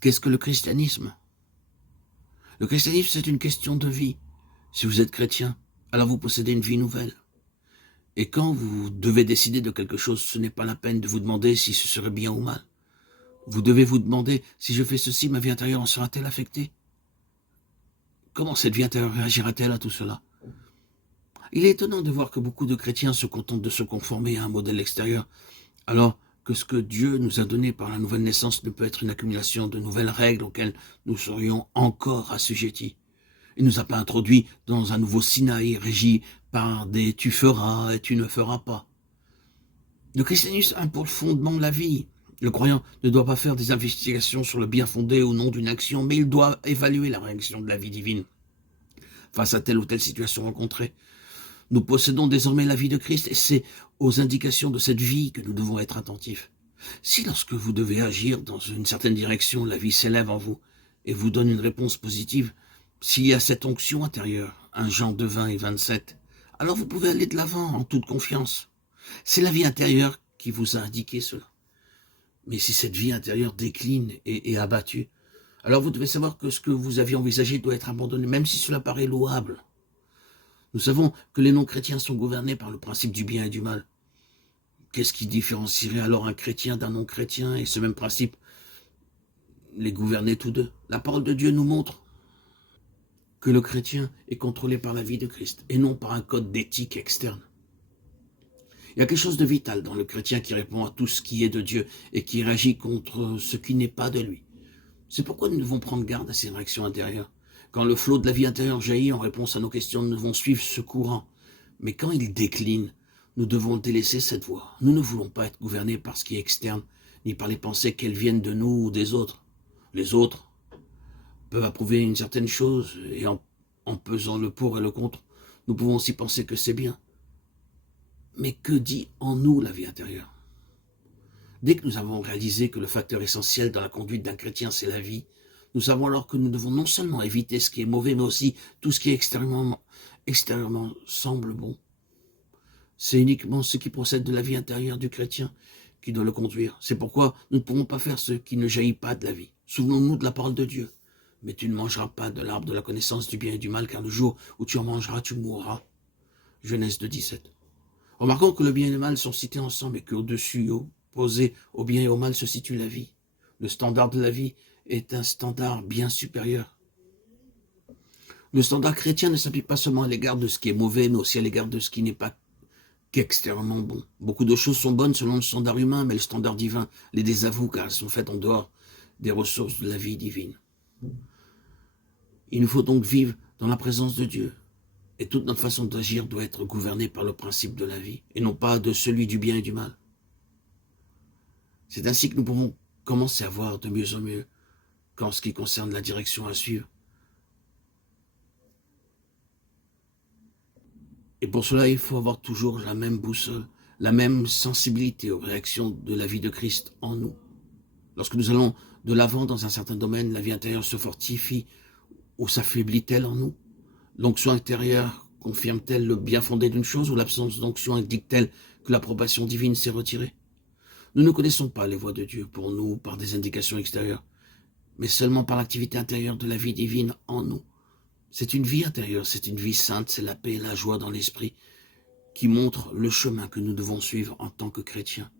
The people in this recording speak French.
Qu'est-ce que le christianisme? Le christianisme, c'est une question de vie. Si vous êtes chrétien, alors vous possédez une vie nouvelle. Et quand vous devez décider de quelque chose, ce n'est pas la peine de vous demander si ce serait bien ou mal. Vous devez vous demander, si je fais ceci, ma vie intérieure en sera-t-elle affectée? Comment cette vie intérieure réagira-t-elle à tout cela? Il est étonnant de voir que beaucoup de chrétiens se contentent de se conformer à un modèle extérieur, alors que ce que Dieu nous a donné par la nouvelle naissance ne peut être une accumulation de nouvelles règles auxquelles nous serions encore assujettis. Il ne nous a pas introduits dans un nouveau Sinaï régi par des « tu feras et tu ne feras pas ». Le christianisme a pour fondement la vie. Le croyant ne doit pas faire des investigations sur le bien fondé au nom d'une action, mais il doit évaluer la réaction de la vie divine face à telle ou telle situation rencontrée. Nous possédons désormais la vie de Christ et c'est aux indications de cette vie que nous devons être attentifs. Si lorsque vous devez agir dans une certaine direction, la vie s'élève en vous et vous donne une réponse positive, s'il y a cette onction intérieure, 1 Jean 2, 20 et 27, alors vous pouvez aller de l'avant en toute confiance. C'est la vie intérieure qui vous a indiqué cela. Mais si cette vie intérieure décline et est abattue, alors vous devez savoir que ce que vous aviez envisagé doit être abandonné, même si cela paraît louable. Nous savons que les non-chrétiens sont gouvernés par le principe du bien et du mal. Qu'est-ce qui différencierait alors un chrétien d'un non-chrétien? Et ce même principe les gouvernait tous deux. La parole de Dieu nous montre que le chrétien est contrôlé par la vie de Christ et non par un code d'éthique externe. Il y a quelque chose de vital dans le chrétien qui répond à tout ce qui est de Dieu et qui réagit contre ce qui n'est pas de lui. C'est pourquoi nous devons prendre garde à ces réactions intérieures. Quand le flot de la vie intérieure jaillit en réponse à nos questions, nous devons suivre ce courant. Mais quand il décline, nous devons délaisser cette voie. Nous ne voulons pas être gouvernés par ce qui est externe, ni par les pensées qu'elles viennent de nous ou des autres. Les autres peuvent approuver une certaine chose, et en pesant le pour et le contre, nous pouvons aussi penser que c'est bien. Mais que dit en nous la vie intérieure? Dès que nous avons réalisé que le facteur essentiel dans la conduite d'un chrétien, c'est la vie, nous savons alors que nous devons non seulement éviter ce qui est mauvais, mais aussi tout ce qui extérieurement semble bon. C'est uniquement ce qui procède de la vie intérieure du chrétien qui doit le conduire. C'est pourquoi nous ne pourrons pas faire ce qui ne jaillit pas de la vie. Souvenons-nous de la parole de Dieu. Mais tu ne mangeras pas de l'arbre de la connaissance du bien et du mal, car le jour où tu en mangeras, tu mourras. Genèse 2, 17. Remarquons que le bien et le mal sont cités ensemble et qu'au-dessus, opposé au bien et au mal, se situe la vie. Le standard de la vie est un standard bien supérieur. Le standard chrétien ne s'applique pas seulement à l'égard de ce qui est mauvais, mais aussi à l'égard de ce qui n'est pas qu'extérieurement bon. Beaucoup de choses sont bonnes selon le standard humain, mais le standard divin les désavoue car elles sont faites en dehors des ressources de la vie divine. Il nous faut donc vivre dans la présence de Dieu. Et toute notre façon d'agir doit être gouvernée par le principe de la vie, et non pas de celui du bien et du mal. C'est ainsi que nous pouvons commencer à voir de mieux en mieux qu'en ce qui concerne la direction à suivre. Et pour cela, il faut avoir toujours la même boussole, la même sensibilité aux réactions de la vie de Christ en nous. Lorsque nous allons de l'avant dans un certain domaine, la vie intérieure se fortifie ou s'affaiblit-elle en nous? L'onction intérieure confirme-t-elle le bien fondé d'une chose ou l'absence d'onction indique-t-elle que l'approbation divine s'est retirée? Nous ne connaissons pas les voies de Dieu pour nous par des indications extérieures, mais seulement par l'activité intérieure de la vie divine en nous. C'est une vie intérieure, c'est une vie sainte, c'est la paix et la joie dans l'esprit qui montre le chemin que nous devons suivre en tant que chrétiens.